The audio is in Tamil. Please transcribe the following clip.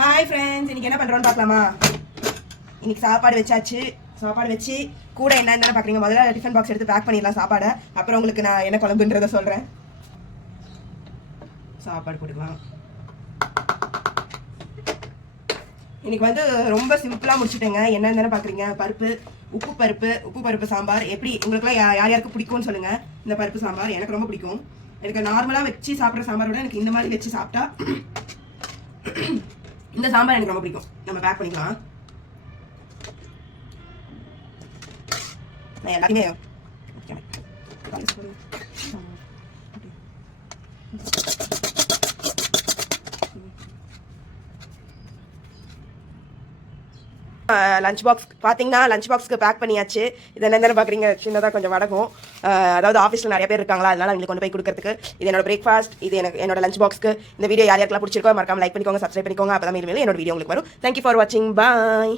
ஹாய் ஃப்ரெண்ட்ஸ், இன்னைக்கு என்ன பண்ணுறோன்னு பார்க்கலாமா? இன்னைக்கு சாப்பாடு வச்சாச்சு. சாப்பாடு வச்சு கூட என்னன்னு பார்க்குறீங்க. முதல்ல டிஃபன் பாக்ஸ் எடுத்து பேக் பண்ணிடலாம் சாப்பாடை. அப்புறம் உங்களுக்கு நான் என்ன குழம்புன்றதை சொல்கிறேன். சாப்பாடு போட்டுக்கலாம். இன்னைக்கு வந்து ரொம்ப சிம்பிளாக முடிச்சுட்டேங்க. என்னன்னு பார்க்குறீங்க, உப்பு பருப்பு சாம்பார். எப்படி உங்களுக்குலாம் யார் யாருக்கு பிடிக்கும்னு சொல்லுங்கள். இந்த பருப்பு சாம்பார் எனக்கு ரொம்ப பிடிக்கும். எனக்கு நார்மலாக வச்சு சாப்பிட்ற சாம்பாரோட எனக்கு இந்த மாதிரி வச்சு சாப்பிட்டா இந்த சாம்பார் எனக்கு ரொம்ப பிடிக்கும். நம்ம பேக் பண்ணிக்கலாம். நான் எல்லாத்தையுமே லஞ்ச் பாக்ஸ் பார்த்தீங்கன்னா லஞ்ச் பாக்ஸ்க்கு பேக் பண்ணியாச்சு. இது என்னென்னு பார்க்குறீங்க, சின்னதாக கொஞ்சம் வடக்கும். அதாவது ஆஃபீஸில் நிறைய பேர் இருக்காங்களா, அதனால அவங்களுக்கு கொண்டு போய் கொடுக்கறதுக்கு. இது என்னோட பிரேக்ஃபாஸ்ட். இது என்னோட லஞ்ச் பாக்ஸ்க்கு. இந்த வீடியோ யார் யாருக்கெல்லாம் பிடிச்சிருக்கோ மறக்காம லைக் பண்ணிக்கோங்க, சப்ஸ்கிரைப் பண்ணிக்கோங்க. அப்போ தான் மேலும் என்னோட வீடியோ உங்களுக்கு வரும். தேங்க்யூ ஃபார் வாட்சிங். பாய்.